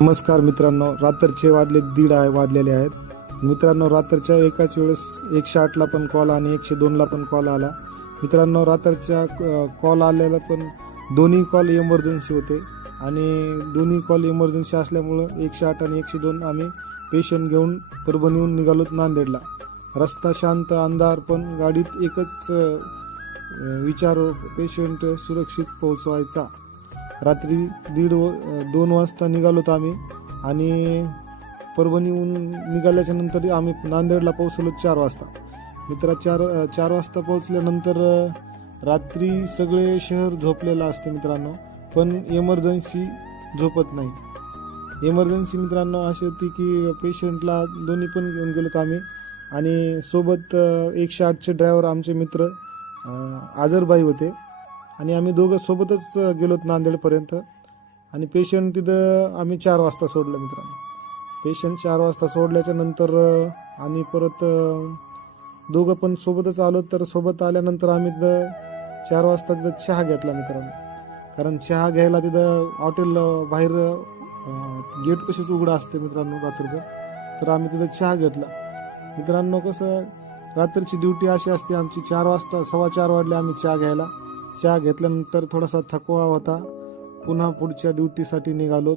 नमस्कार मित्रांनो, रात्रीचे वाजले 1:30 वाजलेले आहेत मित्रांनो. रात्रीच्या एकाच वेळेस 108ला पण कॉल आणि 102ला पण कॉल आला मित्रांनो. रात्रीच्या कॉल आलेला पण दोन्ही कॉल इमर्जन्सी होते आणि दोन्ही कॉल इमर्जन्सी असल्यामुळं 108 आणि 102 आम्ही पेशंट घेऊन परभणीहून निघालोत नांदेडला. रस्ता शांत, अंधार, पण गाडीत एकच विचार, पेशंट सुरक्षित पोहोचवायचा. रात्री 2 वाजता निघालोत आम्ही आणि परभणीहून निघाल्याच्या नंतर आम्ही नांदेडला पोहोचलो 4 वाजता मित्रा. 4 वाजता पोहोचल्यानंतर रात्री सगळे शहर झोपलेलं असते मित्रांनो, पण इमर्जन्सी झोपत नाही. इमर्जन्सी मित्रांनो अशी होती की पेशंटला दोन्ही पण घेऊन गेलोत आम्ही आणि सोबत 108चे ड्रायव्हर आमचे मित्र आजरबाई होते आणि आम्ही दोघं सोबतच गेलोत नांदेडपर्यंत. आणि पेशंट तिथं आम्ही 4 वाजता सोडलं मित्रांनो. पेशंट 4 वाजता सोडल्याच्या नंतर आणि परत दोघं पण सोबतच आलो. तर सोबत आल्यानंतर आम्ही तिथं 4 वाजता तिथं चहा घेतला मित्रांनो, कारण चहा घ्यायला तिथं हॉटेल बाहेर गेट उघडं असते मित्रांनो रात्रभर. तर आम्ही तिथं चहा घेतला मित्रांनो. कसं रात्रीची ड्युटी अशी असते आमची. 4 वाजता 4:15 वाजले आम्ही चहा घ्यायला. चहा घेतल्यानंतर थोडासा थकवा होता, पुन्हा पुढच्या ड्युटीसाठी निघालो.